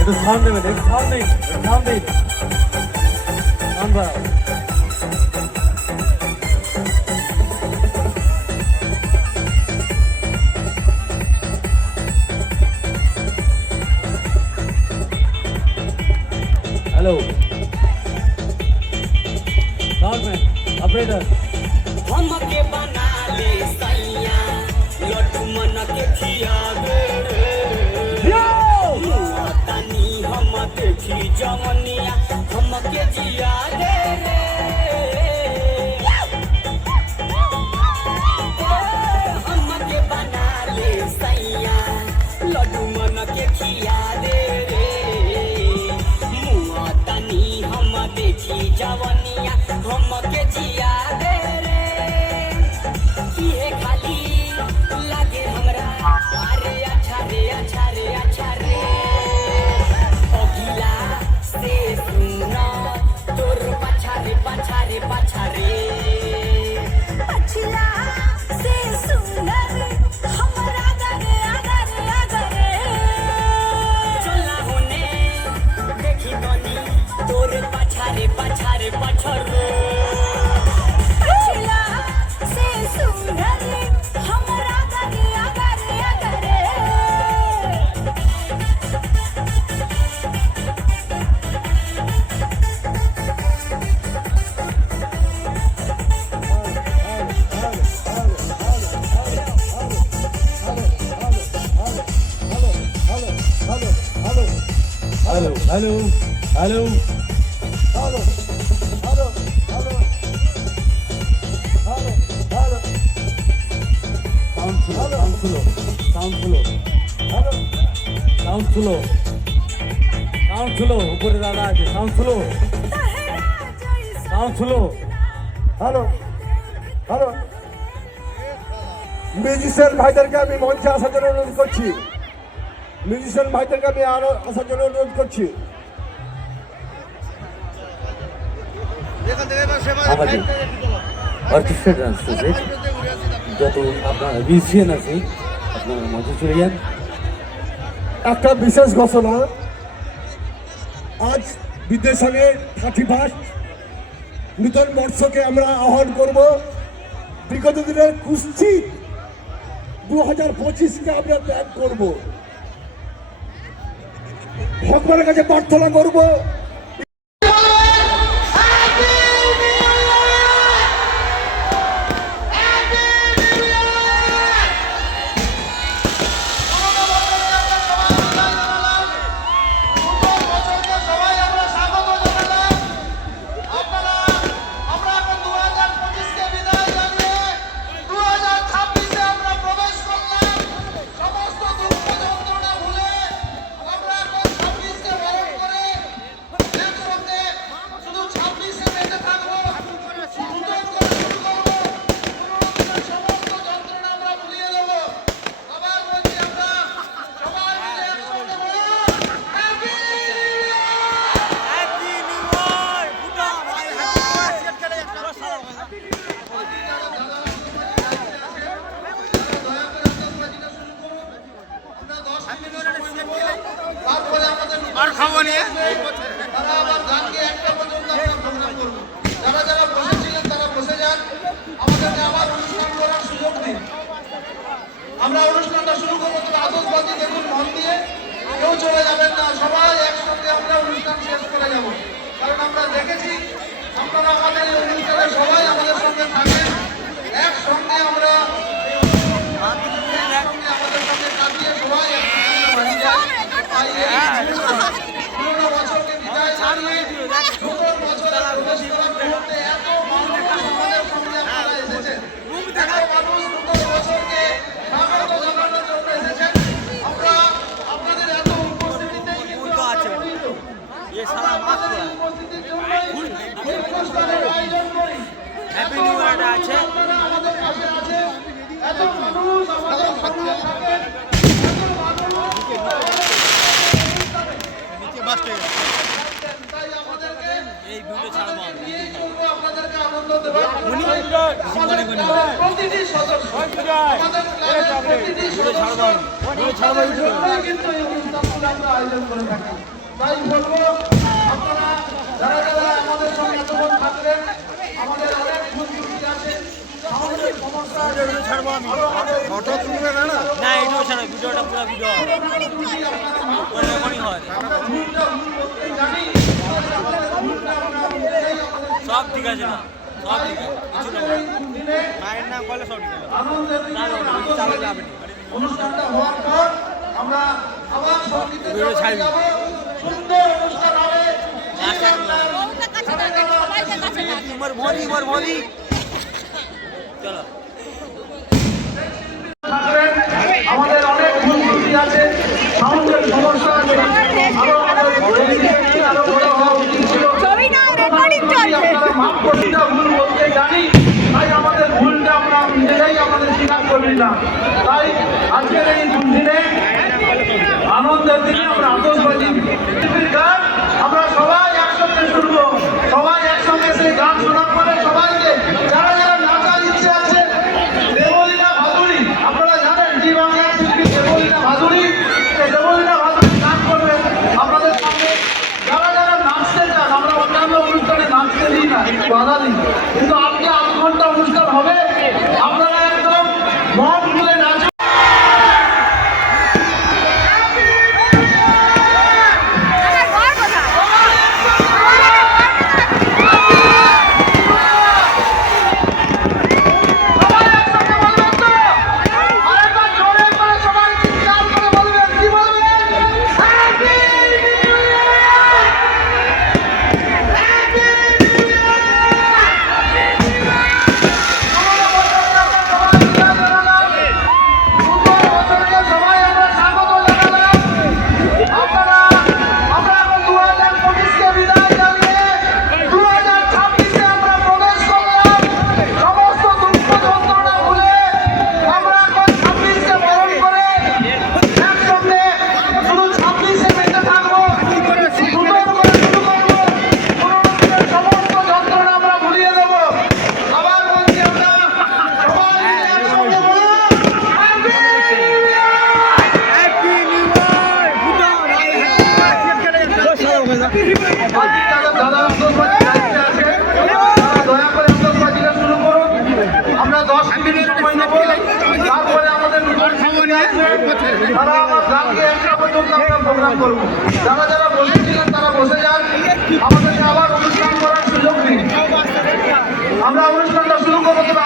একটু সাউন্ড দেবেন, একটু সাউন্ড দিন, সাউন্ড দিন, সাউন্ড বাড়াও। हेलो साउंडमैन ऑपरेटर हम के बना ले सैया लड्डू मन के खिया गे तनी हम देखी जवनिया हम के जिया गे हम के बना ले सैया लड्डू मन के खिया दे देखी जवनिया हम के जिया दे रे ये खाली लागे हमरा अरे अच्छा रे अच्छा रे अच्छा रे अगिला से सुना तोर पाछा रे पाछा रे पाछा रे पछिला से सुना रे हमरा गरे आगरे आगरे चला होने देखी बनी तोर पाछारे पाछारे पाछरो पछिला से सुना रे हमरा गरे आगरे आगरे hello hello hello sound slow ऊपर दादा আছে sound slow sound slow hello hello musician ভাইদেরকে আমি মঞ্চে আসার জন্য অনুরোধ করছি মিউজিশিয়ান ভাইদেরকে আমি আরো আসার জন্য অনুরোধ করছি আমাদের অর্কেস্ট্রা ডান্স আছে যত আপনার মিউজিশিয়ান আছে আপনারা মঞ্চে চলে যান একটা বিশেষ ঘোষণা আজ বিদ্যাসাগরের 31 নূতন বর্ষকে আমরা আহ্বান করব বিগত দিনের কুৎসিত 2025কে আমরা ত্যাগ করব ভগবানের কাছে প্রার্থনা করব আর খাবো নিয়ে তারা আবার গান গিয়ে একটা পর্যন্ত আমরা প্রোগ্রাম করব যারা যারা বসেছিলেন তারা বসে যান আমাদেরকে আবার অনুষ্ঠান করার সুযোগ দিন আমরা অনুষ্ঠানটা শুরু করবো তবে আতশবাজি দেখুন মন দিয়ে কেউ চলে যাবেন না সবাই একসঙ্গে আমরা অনুষ্ঠান শেষ করে যাব কারণ আমরা দেখেছি আপনারা আমাদের এই অনুষ্ঠানে সবাই আমাদের সঙ্গে থাকেন একসঙ্গে আমরা আমাদের সঙ্গে কাটিয়ে সবাই একসঙ্গে বাড়ি যাই পুরোনো বছরকে বিদায় জানিয়ে নতুন বছরে প্রবেশ করার মুহূর্তে এত মানুষ আমাদের সঙ্গে আপনারা এসেছেন এত মানুষ নতুন বছরকে স্বাগত জানানোর জন্য এসেছেন আমরা আপনাদের এত উপস্থিতিতেই কিন্তু আপনাদের উপস্থিতির জন্যই এই অনুষ্ঠানের আয়োজন করি এত মানুষ আপনারা আমাদের পাশে আছেন এত মানুষ আমাদের সঙ্গে থাকেন এত মানুষ তাই আমাদেরকে এই ভিডিও ছাড়বো আপনাদেরকে আনন্দ দেওয়ার জন্য আমাদের ক্লাবের প্রতিটি সদস্য আমাদের ক্লাবের প্রতিটি সদস্য কিন্তু এই অনুষ্ঠানগুলো আমরা আয়োজন করে থাকি। তাই বলবো আপনারা যারা যারা আমাদের সঙ্গে এতক্ষণ থাকলেন, আমাদের অনেক বন্ধু আছে, আমাদের সমস্যা ফটো তুলবে না না এটাও ছাড়া ভিডিওটা পুরো ভিডিও রেকর্ডিং হয় সব ঠিক আছে না সব ঠিক আছে কিছু না মায়ের নাম বলে সব ঠিক আছে অনুষ্ঠানটা হওয়ার পর আমরা আবার সঙ্গীতের জগতে যাব। সুন্দর অনুষ্ঠান হবে। বউটা কাছে থাকে না, সবাইকে কাছে থাকে। মর মোদি চলো থাকবেন। আমাদের অনেক ভুল আছে, সাউন্ডের সমস্যা আছে, আরো আমাদের আরো বড় হওয়া উচিত ছিল। ছবি না, রেকর্ডিং চলছে। আপনারা মাফ করে দিন, ভুল বলতে জানি, তাই আমাদের ভুলটা আমরা নিজেরাই আমাদের স্বীকার করি না। তাই আজকের এই দিনে আনন্দের দিনে আমরা আতশবাজি গান আমরা সবাই একসঙ্গে শুনবো। সবাই একসঙ্গে সেই গান শোনার পরে সবাইকে যারা যারা নাচার ইচ্ছে আছে, দেবলীনা ভাদুরী আপনারা জানেন জি বাংলার শিল্পী দেবলীনা ভাদুরী, এই দেবলীনা ভাদুরী গান করবেন আপনাদের সামনে। যারা যারা নাচতে চান, আমরা অন্যান্য অনুষ্ঠানে নাচতে দিই না, বাধা দিই, কিন্তু আজকে 8 ঘন্টা অনুষ্ঠান হবে, আপনারা একদম মন খুলে নাচুন। আমার ঘর কোথায়? সবাই একসঙ্গে বলবেন তো? আরেকবার জোরে করে সবাই চিৎকার করে বলবেন, কি বলবেন? Happy new year! Happy new year! আমরা বছরকে আমরা সবাই বিদায় জানালাম। নতুন বছরকে সবাই আমরা স্বাগত জানালাম। আমরা এখন 2025 কে বিদায় জানিয়ে 2026 এ আমরা প্রবেশ করলাম। সমস্ত দুঃখ যন্ত্রণা ভুলে আমরা এখন 26 কে বরণ করে একসঙ্গে শুধু 26 এ বেঁচে থাকবো, নতুন করে শুরু করবো, পুরোনো দিনের সমস্ত যন্ত্রণা আমরা ভুলিয়ে দেবো। আবার বলছি, আমরা সবাই মিলে একসঙ্গে বলবো, হ্যাপি নিউ ইয়ার! দাদা আতশবাজি দায়িত্বে আছে, দয়া করে আতশবাজিটা শুরু করুন। আমরা 10 মিনিট সময় নেব, তারপরে আমাদের তারা আমার গানকে 1টা পর্যন্ত আমরা প্রোগ্রাম করবো। যারা যারা বসেছিলেন তারা বসে যান, আমাদেরকে আবার অনুষ্ঠান করার সুযোগ দিন। আমরা অনুষ্ঠানটা শুরু করবো, তবে